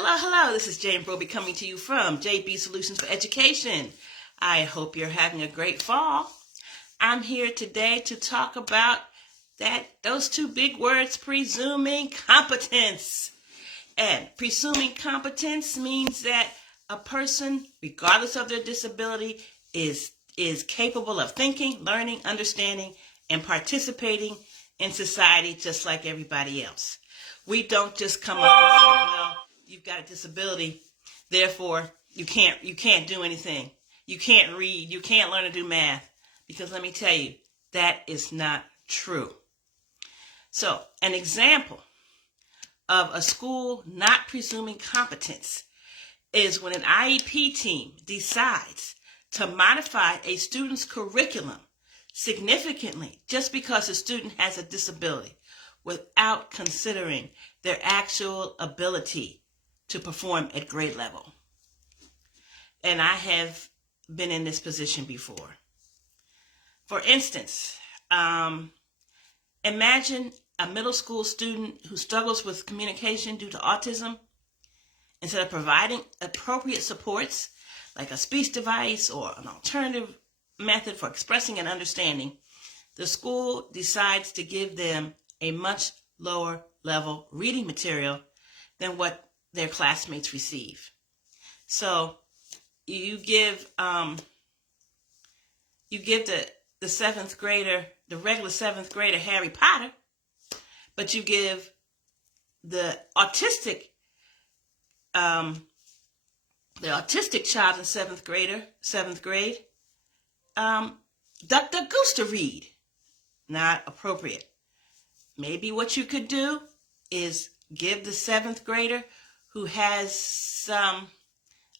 Hello. This is Jane Brobbey coming to you from JB Solutions for Education. I hope you're having a great fall. I'm here today to talk about those two big words, presuming competence. And presuming competence means that a person, regardless of their disability, is capable of thinking, learning, understanding, and participating in society just like everybody else. We don't just come up and say, well, you've got a disability, therefore you can't do anything. You can't read, you can't learn to do math. Because let me tell you, that is not true. So, an example of a school not presuming competence is when an IEP team decides to modify a student's curriculum significantly just because a student has a disability without considering their actual ability to perform at grade level. And I have been in this position before. For instance, imagine a middle school student who struggles with communication due to autism. Instead of providing appropriate supports like a speech device or an alternative method for expressing and understanding, the school decides to give them a much lower level reading material than what their classmates receive. So you give the seventh grader, the regular seventh grader, Harry Potter, but you give the autistic child in seventh grade, Duck Duck Goose to read. Not appropriate. Maybe what you could do is give the seventh grader who has some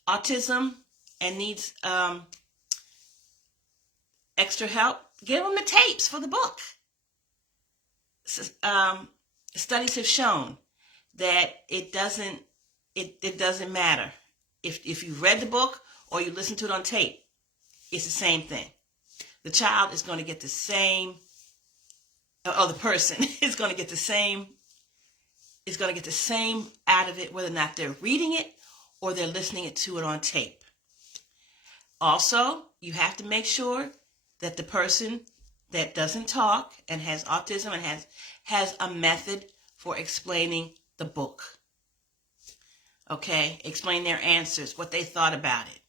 autism and needs extra help, give them the tapes for the book. Studies have shown that it doesn't matter if you read the book or you listen to it on tape. It's the same thing. The child is going to get the same, or the person is going to get the same out of it, whether or not they're reading it or they're listening to it on tape. Also, you have to make sure that the person that doesn't talk and has autism and has a method for explaining the book. Okay, explain their answers, what they thought about it.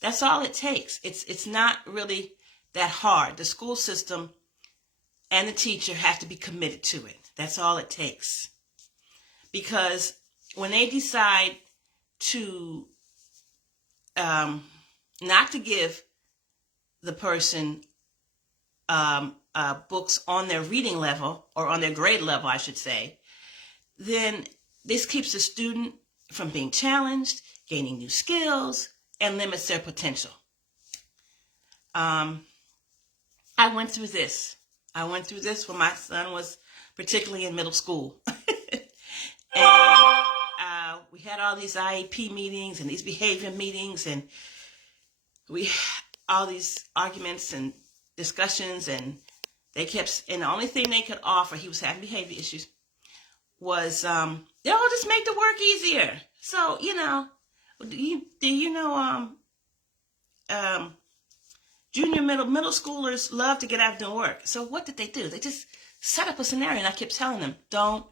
That's all it takes. It's not really that hard. The school system and the teacher have to be committed to it. That's all it takes. Because when they decide to not to give the person books on their reading level, or on their grade level, I should say, then this keeps the student from being challenged, gaining new skills, and limits their potential. I went through this when my son was particularly in middle school. And we had all these IEP meetings and these behavior meetings, and all these arguments and discussions, and and the only thing they could offer, he was having behavior issues, was, just make the work easier. So, junior middle schoolers love to get out doing work. So what did they do? They just set up a scenario, and I kept telling them, don't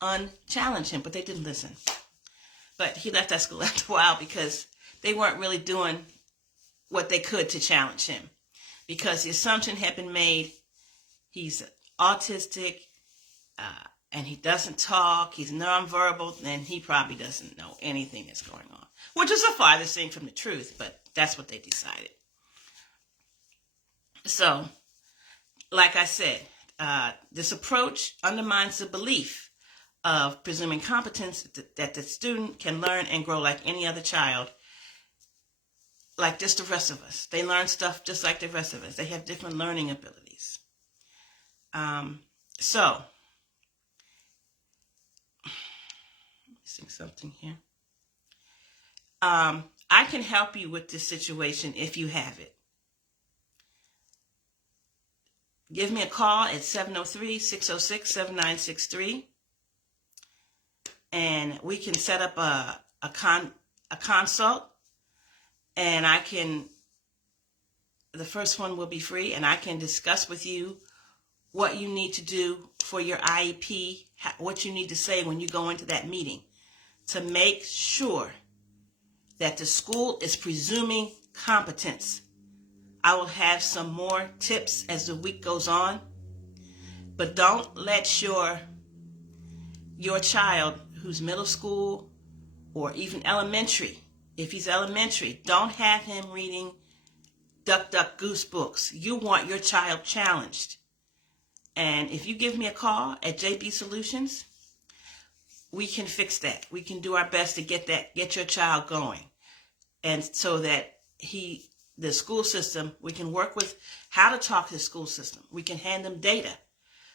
unchallenge him, but they didn't listen. But he left that school after a while because they weren't really doing what they could to challenge him, because the assumption had been made he's autistic, and he doesn't talk, he's nonverbal, and he probably doesn't know anything that's going on, which is the farthest thing from the truth, but that's what they decided. So, like I said, this approach undermines the belief of presuming competence that the student can learn and grow like any other child, like just the rest of us. They learn stuff just like the rest of us. They have different learning abilities. So, missing something here. I can help you with this situation if you have it. Give me a call at 703-606-7963. And we can set up a a consult, and the first one will be free, and I can discuss with you what you need to do for your IEP, what you need to say when you go into that meeting to make sure that the school is presuming competence. I will have some more tips as the week goes on, but don't let your child who's middle school or even elementary, if he's elementary, don't have him reading Duck, Duck, Goose books. You want your child challenged. And if you give me a call at JB Solutions, we can fix that. We can do our best to get your child going. And so that the school system, we can work with how to talk to the school system. We can hand them data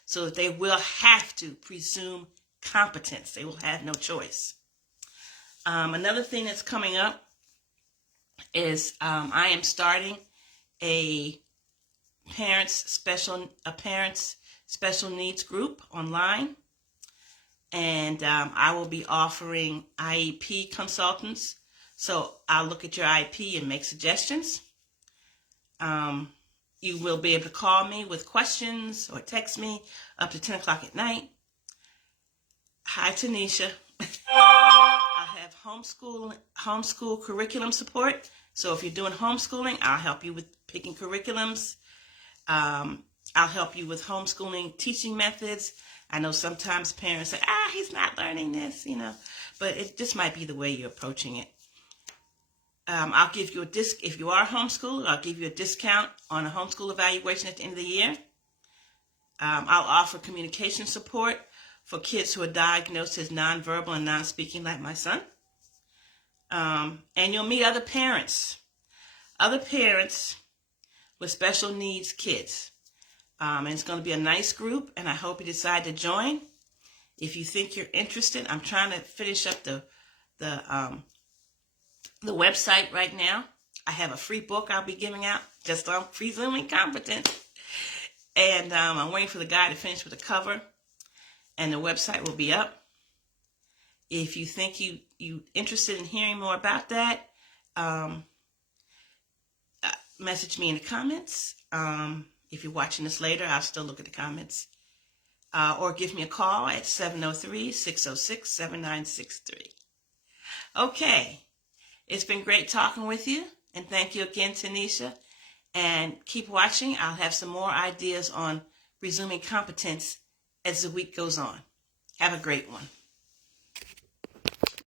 so that they will have to presume competence. They will have no choice. Another thing that's coming up is I am starting a parents special needs group online, and I will be offering IEP consultants. So I'll look at your IEP and make suggestions. You will be able to call me with questions or text me up to 10 o'clock at night. Hi, Tanisha. I have homeschool curriculum support. So if you're doing homeschooling, I'll help you with picking curriculums. I'll help you with homeschooling teaching methods. I know sometimes parents say, he's not learning this, but it just might be the way you're approaching it. I'll give you if you are homeschooling, I'll give you a discount on a homeschool evaluation at the end of the year. I'll offer communication support for kids who are diagnosed as nonverbal and non-speaking, like my son. And you'll meet other parents with special needs kids. And it's going to be a nice group, and I hope you decide to join. If you think you're interested, I'm trying to finish up the website right now. I have a free book I'll be giving out just on presuming competence. And I'm waiting for the guy to finish with the cover, and the website will be up. If you think you interested in hearing more about that, message me in the comments. If you're watching this later, I'll still look at the comments. Or give me a call at 703-606-7963. Okay. It's been great talking with you. And thank you again, Tanisha. And keep watching. I'll have some more ideas on resuming competence as the week goes on. Have a great one.